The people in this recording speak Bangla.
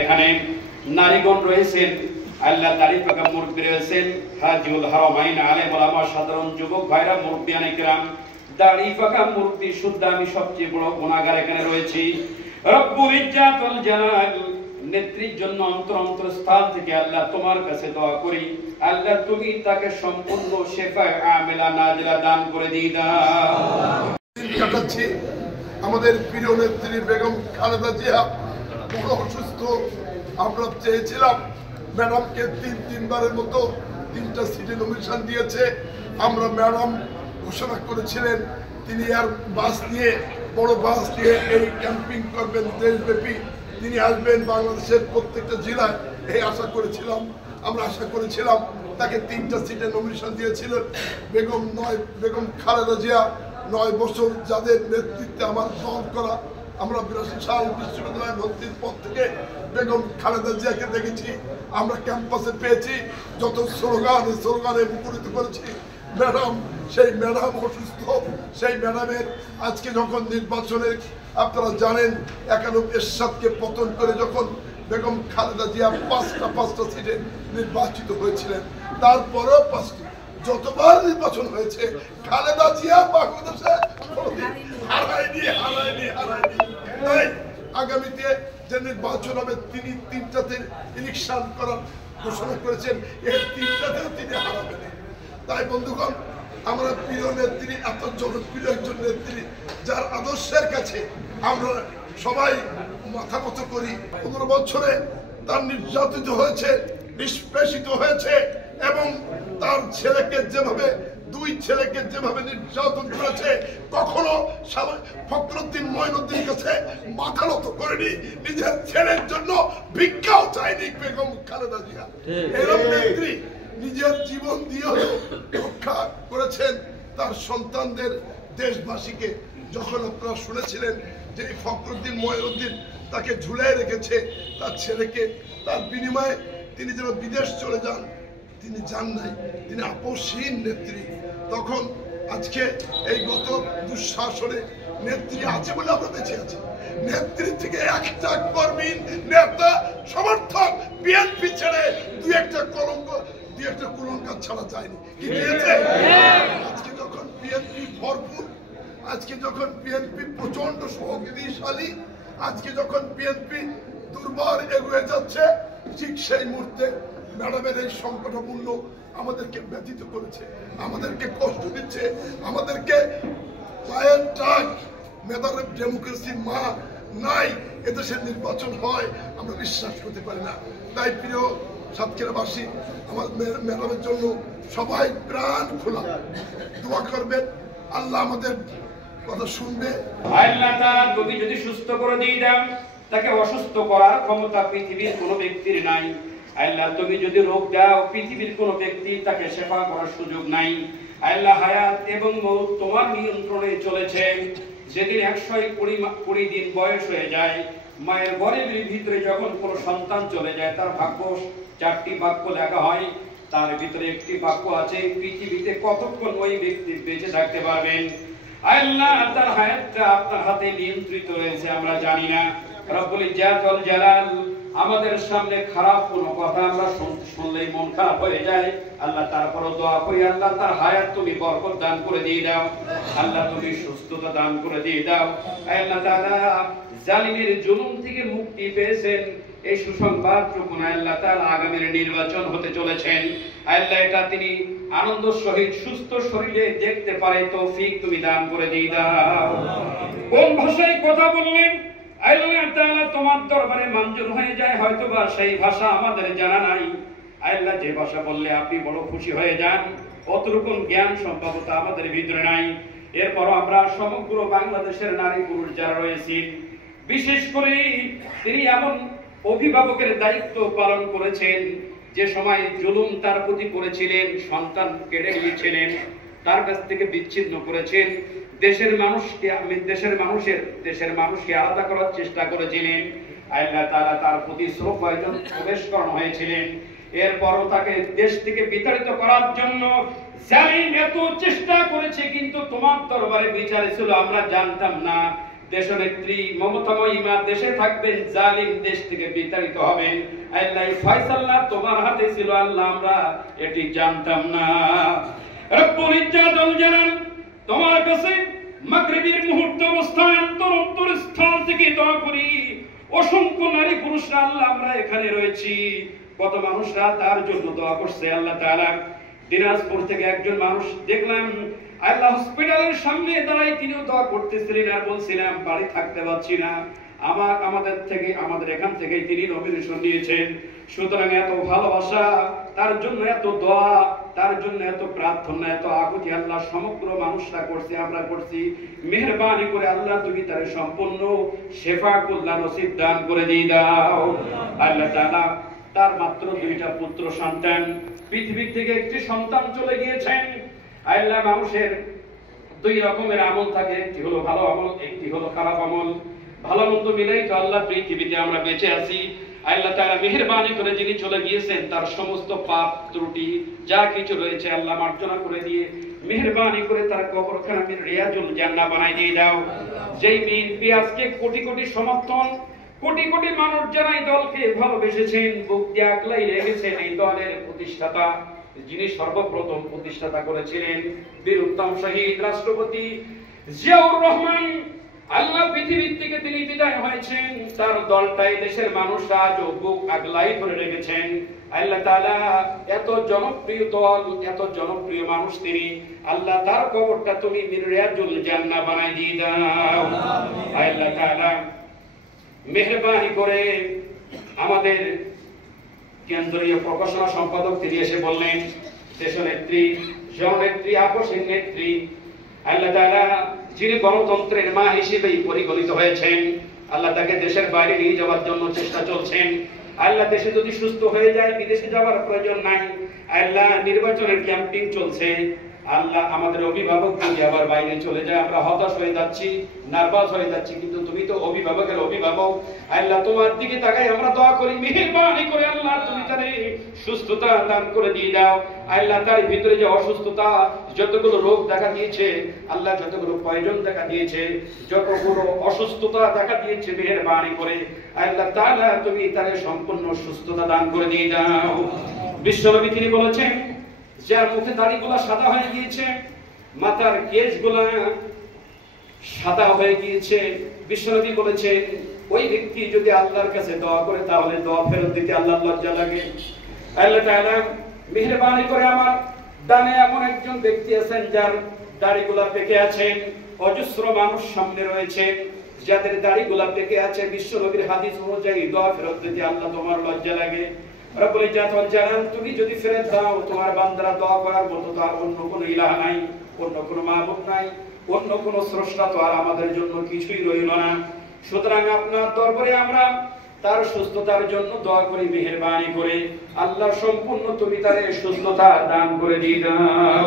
এখানে নারীগণ রয়েছেন, আল্লাহ দাড়ি পাকা মুরব্বী রয়েছেন, হাজিউল হারামাইন আলেম ওলামা, সাধারণ যুবক ভাইরা, মুরব্বিয়ান ইকরাম, দাড়ি পাকা মুরব্বী শুদ্ধ আমি সবচেয়ে বড় গুনাহগার এখানে রয়েছি। রব্বুল ইজ্জাত ওয়াল জালাল নেত্রীর জন্য অন্তরস্থল থেকে আল্লাহ তোমার কাছে দোয়া করি, আল্লাহ তুমি তাকে সম্পূর্ণ শেফায়ে আমেলা নাজিলা দান করে দাও। কাটাচ্ছি আমাদের প্রিয় নেত্রী বেগম খালেদা জিয়া বড় অসুস্থ। আমরা চেয়েছিলাম ম্যাডামকে তিনবারের মতো 3টা সিটে নমিনেশন দিয়েছে। আমরা ম্যাডাম ঘোষণা করেছিলেন তিনি আর বাস নিয়ে, বড় বাস নিয়ে এই ক্যাম্পিং করবেন দেশব্যাপী, তিনি আসবেন বাংলাদেশের প্রত্যেকটা জেলায়। এই আশা করেছিলাম, আমরা আশা করেছিলাম। তাকে 3টা সিটে নমিনেশন দিয়েছিলেন বেগম খালেদা জিয়া। 9 বছর যাদের নেতৃত্বে আমার দল করা, আমরা 82 সাল বিশ্ববিদ্যালয়ে ভর্তির পর থেকে বেগম খালেদা জিয়াকে দেখেছি, আমরা ক্যাম্পাসে পেয়েছি, যত স্লোগানে মুখরিত করেছি। ম্যাডাম, সেই ম্যাডাম অসুস্থ। সেই ম্যাডামের আজকে যখন নির্বাচনে আপনারা জানেন 91 এরশাদকে পতন করে যখন বেগম খালেদা জিয়া 5টা সিটে নির্বাচিত হয়েছিলেন, তারপরেও 5টি যতবার নির্বাচন হয়েছে খালেদা জিয়া বাংলাদেশে হারায়নি। তাই আগামীতে যে নির্বাচন হবে তিনি 3টাতে ইলেকশন করার ঘোষণা করেছেন, এই 3টাতেও তিনি হারাবেন। তাই বন্ধুগণ, আমরা প্রিয় নেত্রী, এত জনপ্রিয় একজন নেত্রী যার আদর্শের কাছে আমরা সবাই মাথা নত করি। 15 বছরে তার নির্যাতিত হয়েছে, নিষ্পেষিত হয়েছে এবং তার ছেলেকে যেভাবে, 2 ছেলেকে যেভাবে নির্যাতন করেছে, কখনো ফখরুদ্দিন মঈনুদ্দিনের কাছে মাথা নত করেনি, নিজের ছেলের জন্য ভিক্ষাও চায়নি বেগম খালেদা জিয়া। এরকম নেত্রী নিজের জীবন দিয়ে রক্ষা করেছেন তার সন্তানদের, দেশবাসীকে। যখন আপনারা শুনেছিলেন যে ফখরুদ্দিন মঈনুদ্দিন তাকে ঝুলিয়ে রেখেছে তার ছেলেকে, তার বিনিময়ে তিনি যেন বিদেশ চলে যান, তিনি যান নাই, তিনি আপোষহীন নেত্রী। তখন আজকে এই গত দুঃশাসনে নেত্রী আছে বলে আমরা বেঁচে আছি। নেত্রী থেকে একটা কর্মী, নেতা, সমর্থক বিএনপি ছেড়ে 2-1টা কলঙ্ক, 2-1টা কুলঙ্কার ছাড়া যায়নি। কি দিয়েছে? আজকে যখন বিএনপি ভরপুর, আজকে যখন বিএনপি প্রচন্ড শক্তিশালী, আজকে যখন বিএনপি দুর্বার এগিয়ে যাচ্ছে, ঠিক সেই মুহূর্তে ম্যাডামের এই সংকটপূর্ণ আমাদেরকে ব্যথিত করেছে, আমাদেরকে কষ্ট দিচ্ছে, আমাদেরকে পায়ের টাক। মেধার ডেমোক্রেসি মা নাই, এদেশের নির্বাচন হয় আমরা বিশ্বাস করতে পারি না। তাই প্রিয় সাতক্ষীরাবাসী, আমার ম্যাডামের জন্য সবাই প্রাণ খোলা দোয়া করবেন, আল্লাহ আমাদের কথা শুনবে। আল্লাহ তাআলা তুমি যদি সুস্থ করে দিয়ে দাও, তাকে অসুস্থ করার ক্ষমতা পৃথিবীর কোনো ব্যক্তির নাই। আল্লাহ তুমি যদি রোগ দাও, পৃথিবীর কোনো ব্যক্তি তাকে সেবা করার সুযোগ নাই। আল্লাহ হায়াত এবং মৌত তোমার নিয়ন্ত্রণে চলেছে। যেদিন 120 দিন বয়স হয়ে যায়, মায়ের গর্ভের ভিতরে যখন কোনো সন্তান চলে যায়, তার ভাগ্য 4টি বাক্য লেখা হয়, তার ভিতরে একটি বাক্য আছে পৃথিবীতে কতক্ষণ ওই ব্যক্তি বেঁচে থাকতে পারবেন। আল্লাহ তার হায়াতটা আপনার হাতে নিয়ন্ত্রিত রয়েছে, আমরা জানি না। রব্বুল ইজ্জাত ওয়াল জালাল আমাদের সামনে খারাপ কোনো কথা আমরা শুনলেই মন খারাপ হয়ে যায়। আল্লাহ তারপরও দোয়া করি, আল্লাহ তার হায়াত তুমি বরকত দান করে দিয়ে দাও, আল্লাহ তুমি সুস্থতা দান করে দিয়ে দাও। আল্লাহ তাআলা জালিমের জুলুম থেকে মুক্তি পেয়েছেন, এই সুসংবাদ যখন আল্লাহ তাআলা আগামীর নির্বাচন হতে চলেছেন, আল্লাহ এটা তিনি আনন্দ সহিত সুস্থ শরীরে দেখতে পারে তৌফিক তুমি দান করে দিয়ে দাও। কোন ভাষায় কথা বললেন আল্লাহ তাআলা তোমার দরবারে মঞ্জুর হয়ে যায়, হয়তোবা সেই ভাষা আমাদের জানা নাই। আল্লাহ যে ভাষা বললে আপনি বড় খুশি হয়ে যান, অতটুকু জ্ঞান সম্ভবতা আমাদের ভিতরে নাই। এরপরও আমরা সমগ্র বাংলাদেশের নারী পুরুষ যারা রয়েছি, বিশেষ করে তিনি এমন অভিভাবকের দায়িত্ব পালন করেছেন যে সময় জুলুম তার প্রতি করেছিলেন, সন্তান কেড়ে নিয়েছিলেন, তার কাছ থেকে বিচ্ছিন্ন করেছেন, দেশের মানুষকে আলাদা করার চেষ্টা করেছিলেন। আল্লাহ তাআলা তার প্রতি শ্রদ্ধাভাজন প্রবেশ করানো হয়েছিলেন। এরপরও তাকে দেশ থেকে বিতাড়িত করার জন্য জালিম এত চেষ্টা করেছে, কিন্তু তোমার দরবারে বিচার ছিল আমরা জানতাম না। দেশনেত্রী মমতা মহিমা দেশে থাকবেন, জালিম দেশ থেকে বিতাড়িত হবেন। আল্লাহ ফয়সালা তোমার হাতে ছিল আল্লাহ, আমরা এটি জানতাম না। রব্বুল ইজ্জাত ওয়াল জালাল তোমার কাছে মাগরিবের মুহূর্ত অবস্থায় অন্তর স্থান থেকে দোয়া করি। অসংখ্য নারী পুরুষরা আল্লাহ আমরা এখানে রয়েছি, কত মানুষরা তার জন্য দোয়া করছে আল্লাহ তাআলা। দিনাজপুর থেকে একজন মানুষ দেখলাম আল্লাহ হসপিটালের সামনে দাঁড়াই তিনিও দোয়া করতেছিলেন আর বলছিলাম বাড়ি থাকতে পারছি না, আমাদের এখান থেকে তিনি নমিনেশন নিয়েছেন। সুতরাং এত ভালোবাসা তার জন্য, এত দোয়া তার জন্য, এত প্রার্থনা, এত আকুতি আল্লাহ সমগ্র মানুষরা করছে, আমরা করছি। মেহেরবানি করে আল্লাহ তুমি তার সম্পূর্ণ শেফা কল্যাণ নসিব দান করে দিয়ে দাও। আল্লাহ তাআলা তার মাত্র 2টা পুত্র সন্তান, পৃথিবী থেকে একটি সন্তান চলে গিয়েছেন। আল্লাহ মানুষের 2 রকমের আমল থাকে, একটি হলো ভালো আমল, একটি হলো খারাপ আমল। ভালো মন্দ মিলাই তো আল্লাহ পৃথিবীতে আমরা বেঁচে আছি। আল্লাহ তাআলা মেহেরবানি করে যিনি চলে গিয়েছেন তার সমস্ত পাপ ত্রুটি যা কিছু রয়েছে আল্লাহ মার্জনা করে দিয়ে মেহেরবানি করে তার কবরখানাকে রিয়াজুল জান্নাহ বানাই দিয়ে দাও। যেই বিএনপি আজকে কোটি কোটি সমর্থন, কোটি কোটি মানুষ যারা এই দলকে ভালোবেসেছেন, বুক দিয়ে আগলাই রেখেছেন, এই দলের প্রতিষ্ঠাতা যিনি সর্বপ্রথম প্রতিষ্ঠাতা করেছিলেন বীর উত্তম শহীদ রাষ্ট্রপতি জিয়াউর রহমান, আল্লাহ পৃথিবীর থেকে তিনি বিদায় হয়েছেন, তার দলটাই দেশের মানুষ আজও বুক আগলাই ধরে রেখেছেন। আল্লাহ তাআলা এত জনপ্রিয় দল, এত জনপ্রিয় মানুষ তিনি, আল্লাহ তার কবরটা তুমি রিয়াজুল জান্নাহ বানাই দিয়ে দাও। আল্লাহ তাআলা মেহেরবানি করে আমাদের কেন্দ্রীয় প্রকাশনা সম্পাদক তিনি এসে বললেন, দেশনেত্রী, জননেত্রী, আপসের নেত্রী, আল্লাহ তাআলা যিনি গণতন্ত্রের মা হিসেবেই পরিগণিত হয়েছেন, আল্লাহ তাকে দেশের বাইরে নিয়ে যাওয়ার জন্য চেষ্টা চলছেন। আল্লাহ দেশে যদি সুস্থ হয়ে যায় বিদেশে যাওয়ার প্রয়োজন নাই। আল্লাহ নির্বাচনের ক্যাম্পেইন চলছে, আল্লাহ আমাদের অভিভাবক যদি আবার বাইরে চলে যায় আমরা হতাশ হয়ে যাচ্ছি, নার্ভাস হয়ে যাচ্ছি, কিন্তু তুমি তো অভিভাবকের অভিভাবক। আল্লাহ তোমার দিকে তাকাই আমরা দোয়া করি, মেহেরবানি করে আল্লাহ তুমি তারে সুস্থতা দান করে দিয়ে দাও। আল্লাহ তার ভিতরে যে অসুস্থতা, যতগুলো রোগ দেখা দিয়েছে আল্লাহ, যতগুলো প্রয়োজন দেখা দিয়েছে, যতগুলো অসুস্থতা দেখা দিয়েছে, মেহেরবানি করে আল্লাহ তাআলা তুমি তারে সম্পূর্ণ সুস্থতা দান করে দিয়ে দাও। বিশ্বনবী তিনি বলেছেন, যার মুখে দাড়িগুলো সাদা হয়ে গিয়েছে, মাথার কেশগুলো সাদা হয়ে গিয়েছে, বিশ্বনবী বলেছেন ওই ব্যক্তি যদি আল্লাহর কাছে দোয়া করে তাহলে দোয়া ফেরত দিতে আল্লাহর লজ্জা লাগে। আল্লাহ তাআলা মেহেরবানি করে আমার ডানে এমন একজন ব্যক্তি আছেন যার দাড়িগুলো পেকে আছেন, অজস্র মানুষ সামনে রয়েছে যাদের দাড়িগুলো পেকে আছে, বিশ্বনবীর হাদিস অনুযায়ী দোয়া ফেরত দিতে আল্লাহ তোমার লজ্জা লাগে। রব্বুল ইজ্জাত ওয়াল জালাল তুমি যদি ফেরত দাও, তোমার বান্দারা দোয়া করার মতো তো আর অন্য কোনো ইলাহ নাই, অন্য কোনো মাবুদ নাই, অন্য কোনো স্রষ্টা তো আর আমাদের জন্য কিছুই রইল না। সুতরাং আপনার দরবারে আমরা তার সুস্থতার জন্য দোয়া করি, মেহেরবানি করে আল্লাহ সম্পূর্ণ তুমি তারে সুস্থতা দান করে দিয়ে দাও।